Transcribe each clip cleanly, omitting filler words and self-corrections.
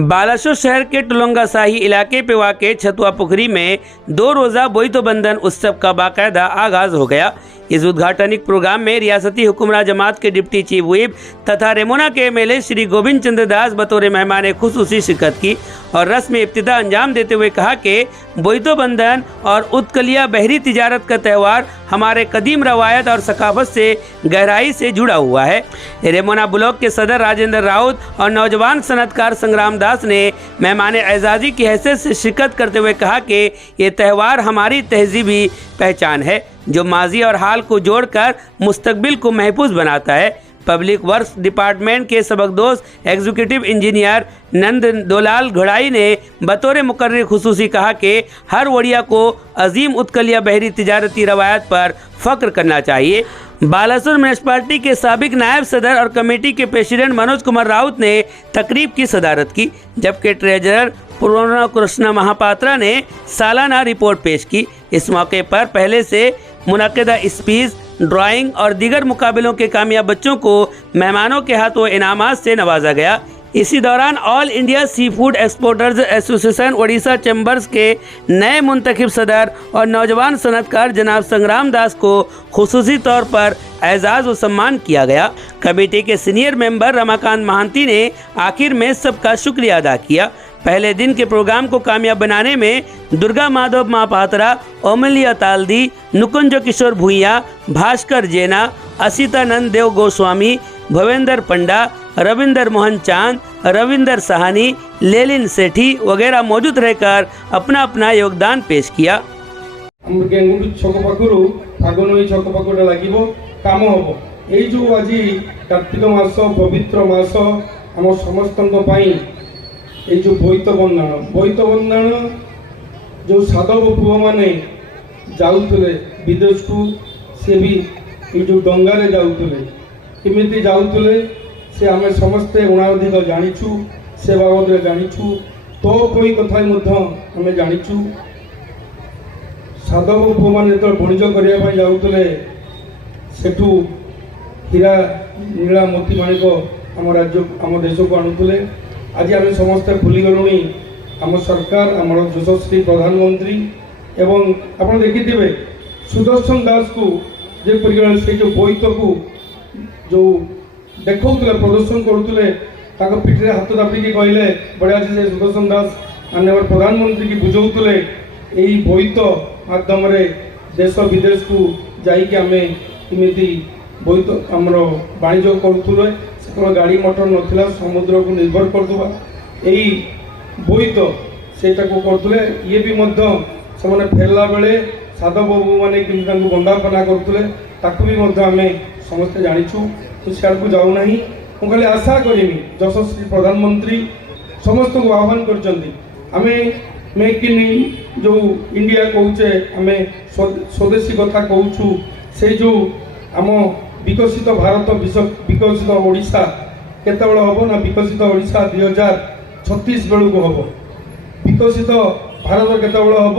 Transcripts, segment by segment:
बालासोर शहर के टुलंगाशाही इलाके पे वाक़े छतुआ पुखरी में 2 रोज़ा बोईतो बंधन उत्सव का बाकायदा आगाज़ हो गया। इस उद्घाटनिक प्रोग्राम में रियासती हुक्मरान जमात के डिप्टी चीफ व्हिप तथा रेमोना के एमएलए श्री गोविंद चंद्र दास बतौर मेहमान खुसूसी शिरकत की और रस्म इफ्तिताह अंजाम देते हुए कहा कि बोईतो बंधन और उत्कलिया बहरी तिजारत का त्यौहार हमारे कदीम रवायत और सकाफत से गहराई से जुड़ा हुआ है। रेमोना ब्लॉक के सदर राजेंद्र राउत और नौजवान सनतकार संग्राम दास ने मेहमान एजाजी की हैसियत से शिरकत करते हुए कहा कि ये त्यौहार हमारी तहजीबी पहचान है जो माजी और हाल को जोड़कर मुस्तकबिल को महफूज बनाता है। पब्लिक वर्क्स डिपार्टमेंट के सबकदोश एग्जीक्यूटिव इंजीनियर नंद दोलाल घड़ाई ने बतौर मुकर्रिर खुसूसी कहा कि हर वड़िया को अजीम उत्कलिया बहरी तिजारती रवायत पर फ़ख्र करना चाहिए। बालासोर म्यूनिसिपैलिटी के साबिक नायब सदर और कमेटी के प्रेसिडेंट मनोज कुमार राउत ने तकरीब की सदारत की, जबकि ट्रेजरर पूर्ण कृष्ण महापात्रा ने सालाना रिपोर्ट पेश की। इस मौके पर पहले से मुनक़िदा स्पीच, ड्राइंग और दीगर मुकाबलों के कामयाब बच्चों को मेहमानों के हाथों इनामात से नवाजा गया। इसी दौरान all India seafood exporters association Odisha chambers के नए मुंतखब सदर और नौजवान सनतकार जनाब संग्राम दास को खुसूसी तौर पर एजाज़ व सम्मान किया गया। कमेटी के सीनियर मेंबर रमाकांत महांती ने आखिर में सबका शुक्रिया अदा किया। पहले दिन के प्रोग्राम को कामयाब बनाने में दुर्गा माधव महापात्रा, ओमलिया तालदी, नुकुंज किशोर भूइया, भास्कर जेना, असितानंद देव गोस्वामी, भवेंद्र पंडा, रविंदर मोहन चांद, रविंदर सहानी, लेलिन सेठी वगैरह मौजूद रहकर अपना अपना योगदान पेश किया। छक पाखु फागुन छक पाखुटा लगे कम हम ये आज कार्तिक मास पवित्र मास आम समस्त ये जो बोईतो बंधन जो साधव पुओ मैंने जाऊले विदेश को सी भी ये जो डंगारे जाऊले केमी जाऊले से आम समस्ते उणाधिक जाचु से बाबद जाचु तो कोई कथा आम जाचु साधव पुओ मैंने जो बणिज करने जाऊले सेठू हीरा नीला मोती माणिक आम राज्य आम देश को आणुले। आज आम समस्ते भूलीगलुणी आम सरकार आम यशस्वी प्रधानमंत्री एवं आप देखिथे सुदर्शन दास को जेपरिक से जो बोईतो को जो देखते प्रदर्शन करुले पिठे हाथ दापिकी कहले बढ़िया से सुदर्शन दास माननीय प्रधानमंत्री की बुझाऊले यही बोईतो माध्यम देश विदेश को जाइए आम इमती बोईतो आमर वाणिज्य करुले से गाड़ी मोटर नाला समुद्र को निर्भर करदुआ यही बोईतो से करते ये भी से फेरला बेले साधव बाबू मैंने कि बंदापना करते भी आम समस्ते जाचु तो सियाड़ को जाऊना मुझे खाली आशा करी यशस्वी प्रधानमंत्री समस्त को आह्वान कर मेक इन जो इंडिया कहे आम स्वदेशी कथा कहूँ से जो आम विकसित भारत विकसित ओडिशा केतबेले हम ना विकसित ओडिशा 2036 बेलू हम विकसित भारत केतबेले हम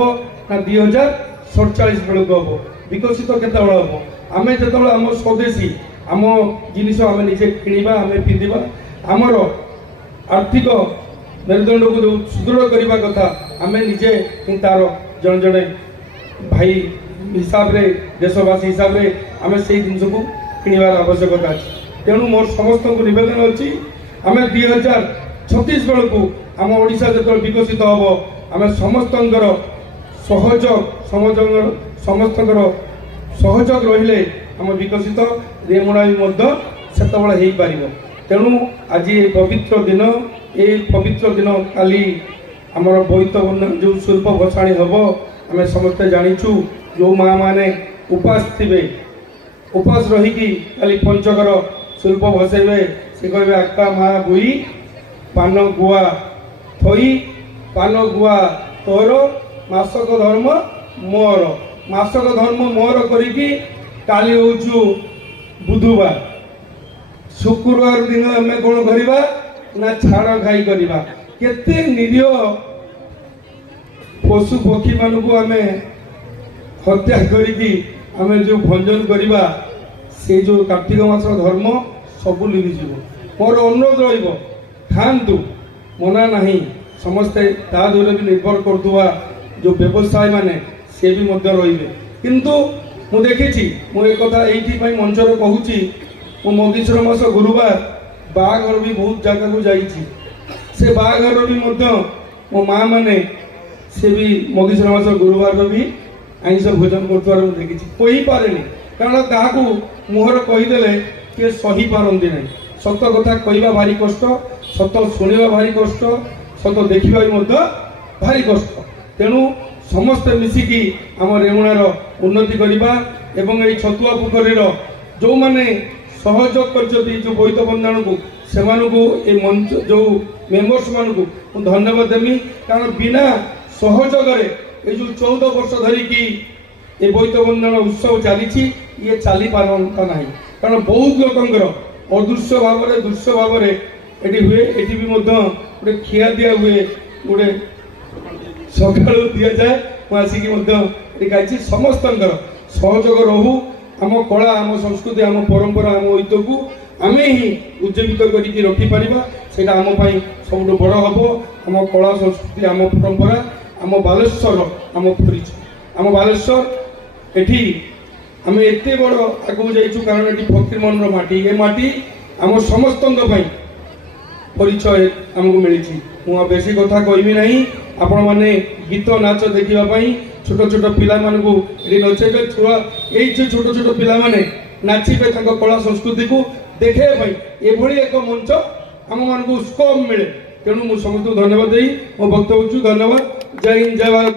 ना 2047 बेलू हम विकसित केतबेले हम आम जो आम स्वदेशी आम जिनिस आम निजे किणवा आम पिंधा आमर आर्थिक मेरुदंड को जो सुदृढ़ करने कथा आम निजे तार जड़े जड़े भाई हिसाब रे देशवासी हिसाब रे आम से जिन को किणवार आवश्यकता अच्छी। तेणु मोर समस्त को नवेदन अच्छी आम 2036 बेलू आम ओडिशा जो विकसित हम आम समस्त समस्त सहयोग रहिले आम विकसित रेमुणा भी से पार। तेणु आज ये पवित्र दिन काली आमर बोईतो बंधन जो शिल्प भसाणी हम आम समस्ते जाचु जो माँ मैंने उपास थे उपास रहीकि खाली पंचकर शिल्प भसेबे से कहे आका माँ बुई पान गुआ थई पान गुआ तोर मासक धर्म मोर मासक धर्म मोर करिकी काली होचु बुधवार शुक्रवार दिन आम कौन करवा ना छाड़ खाई करवा केते निरीह पशु पक्षी मान को आम हत्या करिकी आम जो भंजन करवा से जो कार्तिक मास धर्म सबू लिभिज मोर अनुरोध रही खातु मना नहीं समस्ते ता द्वारा भी निर्भर करथुवा जो व्यवसाय माने से भी मध्य रहिबे किंतु मु देखिछि मु एक कथा एठी पई मंचर कहूछि मु मगीश्वर मास गुरुवार बाघर भी बहुत जगह को जाइछि से बाघर भी मध्य मो माँ माने से भी मगीश्वर मास गुरुवार भी आइंस भोजन करथुवार मु देखिछि कहि पारेनी कारण ताहाकू मुहर कहीदेले किए सही पारती ना सत कथा कहवा भारी कष्ट सत शुणा भारी कष्ट सत देखा भी भारी कष्ट तेणु समस्ते मिसिकी आम रेमुणार उन्नति करवा एवं ये छतुआ पोखरी जो मैंने सहयोग कर जो बोईत बंधाण को से मंच जो मेम्बर्स मान को धन्यवाद देमी कारण बिना सहयोग ये जो 14 वर्ष धरिकी ये बोईत बंधाण उत्सव चली ये चली पारता ना कारण बहुत लोकंर अदृश्य भाव दृश्य भाव ये हुए ये भी गोटे खिया दिया हुए गोटे सका दि जाए मुझे गाई समस्त सहयोग रहू आम कला आम संस्कृति आम परंपरा आम ऐत को आम ही उज्जीवित करके रखिपर से आम सब बड़ हम आम कला संस्कृति आम परंपरा आम बालेश्वर आम परिचय आम बालेश्वर एटी आम एत बड़ आगे जाइचु कारण ये फकीरमोहन माटी ये माटी आम समस्त परिचय आमको मिली मुझे बेसी कथा कहबी ना आपण मैंने गीत नाच देखापी छोट छोट पिला नचेबे छुआ ये छोट छोट पिला नाचिबे कला संस्कृति को देखापी एभली एक मंच आम मान स्कोप मिले तेणु मुझे समस्त धन्यवाद दे मो वक्तव्य धन्यवाद जय हिंद जय भारत।